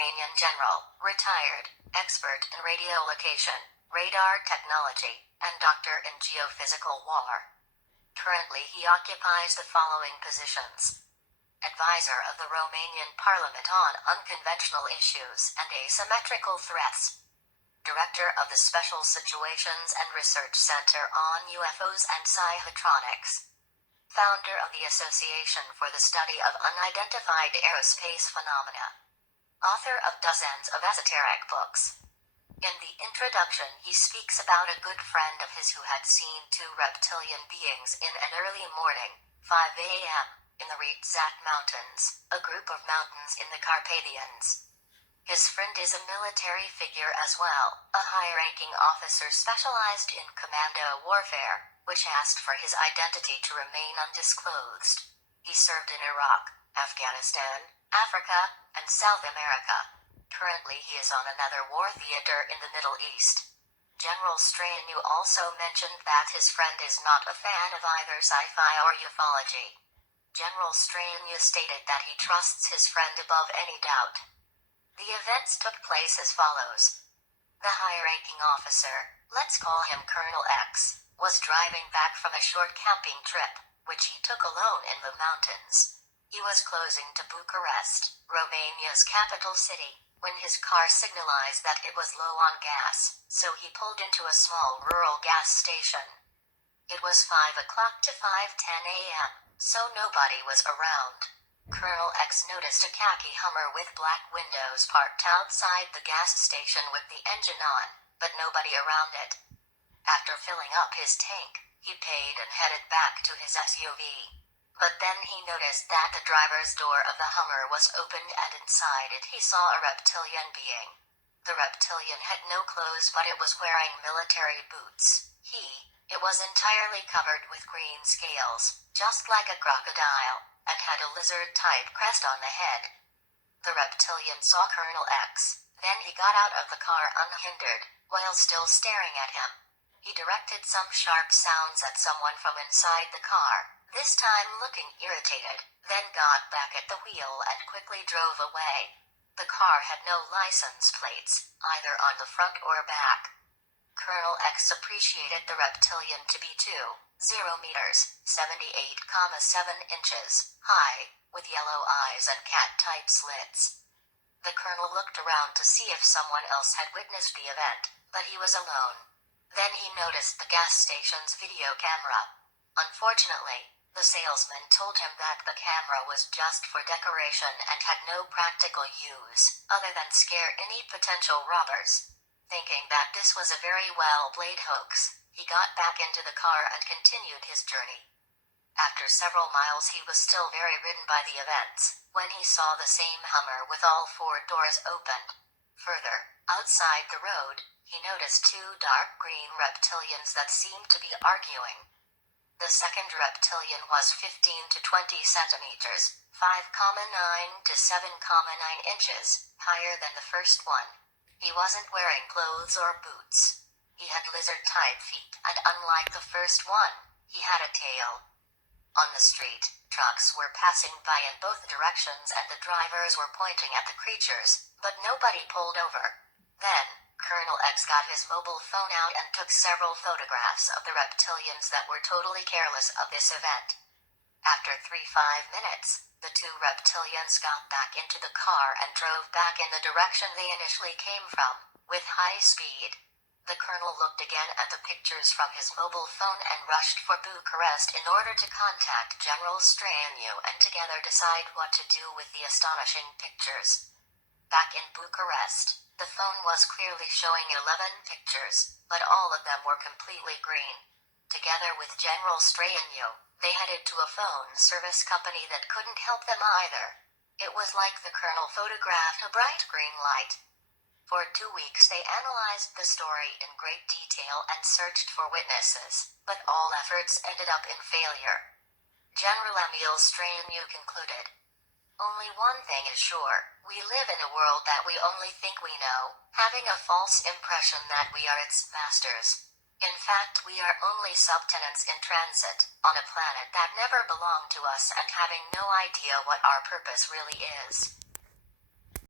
Romanian general, retired, expert in radio location, radar technology, and doctor in geophysical war. Currently he occupies the following positions: Advisor of the Romanian Parliament on Unconventional Issues and Asymmetrical Threats, Director of the Special Situations and Research Center on UFOs and Psychotronics, Founder of the Association for the Study of Unidentified Aerospace Phenomena, author of dozens of esoteric books. In the introduction he speaks about a good friend of his who had seen two reptilian beings in an early morning, 5 a.m., in the Reptilian Mountains, a group of mountains in the Carpathians. His friend is a military figure as well, a high-ranking officer specialized in commando warfare, which asked for his identity to remain undisclosed. He served in Iraq, Afghanistan, Africa, and South America. Currently he is on another war theater in the Middle East. General Stranu also mentioned that his friend is not a fan of either sci-fi or ufology. General Stranu stated that he trusts his friend above any doubt. The events took place as follows. The high-ranking officer, let's call him Colonel X, was driving back from a short camping trip, which he took alone in the mountains. He was closing to Bucharest, Romania's capital city, when his car signalized that it was low on gas, so he pulled into a small rural gas station. It was 5 o'clock to 5:10 a.m., so nobody was around. Colonel X noticed a khaki Hummer with black windows parked outside the gas station with the engine on, but nobody around it. After filling up his tank, he paid and headed back to his SUV. But then he noticed that the driver's door of the Hummer was open and inside it he saw a reptilian being. The reptilian had no clothes but it was wearing military boots. It was entirely covered with green scales, just like a crocodile, and had a lizard-type crest on the head. The reptilian saw Colonel X, then he got out of the car unhindered, while still staring at him. He directed some sharp sounds at someone from inside the car, this time looking irritated, then got back at the wheel and quickly drove away. The car had no license plates, either on the front or back. Colonel X appreciated the reptilian to be 2.0 meters, 78.7 inches, high, with yellow eyes and cat-type slits. The colonel looked around to see if someone else had witnessed the event, but he was alone. Then he noticed the gas station's video camera. Unfortunately, the salesman told him that the camera was just for decoration and had no practical use, other than scare any potential robbers. Thinking that this was a very well-played hoax, he got back into the car and continued his journey. After several miles he was still very ridden by the events, when he saw the same Hummer with all 4 doors opened. Further, outside the road, he noticed 2 dark green reptilians that seemed to be arguing. The second reptilian was 15 to 20 centimeters, 5.9 to 7.9 inches, higher than the first one. He wasn't wearing clothes or boots. He had lizard-type feet, and unlike the first one, he had a tail. On the street, trucks were passing by in both directions and the drivers were pointing at the creatures, but nobody pulled over. Then, Colonel X got his mobile phone out and took several photographs of the reptilians that were totally careless of this event. After 3-5 minutes, the 2 reptilians got back into the car and drove back in the direction they initially came from, with high speed. The colonel looked again at the pictures from his mobile phone and rushed for Bucharest in order to contact General Stranu and together decide what to do with the astonishing pictures. Back in Bucharest, the phone was clearly showing 11 pictures, but all of them were completely green. Together with General Stranu, they headed to a phone service company that couldn't help them either. It was like the colonel photographed a bright green light. For 2 weeks they analyzed the story in great detail and searched for witnesses, but all efforts ended up in failure. General Emil Stranu concluded, "Only one thing is sure, we live in a world that we only think we know, having a false impression that we are its masters. In fact, we are only subtenants in transit, on a planet that never belonged to us and having no idea what our purpose really is."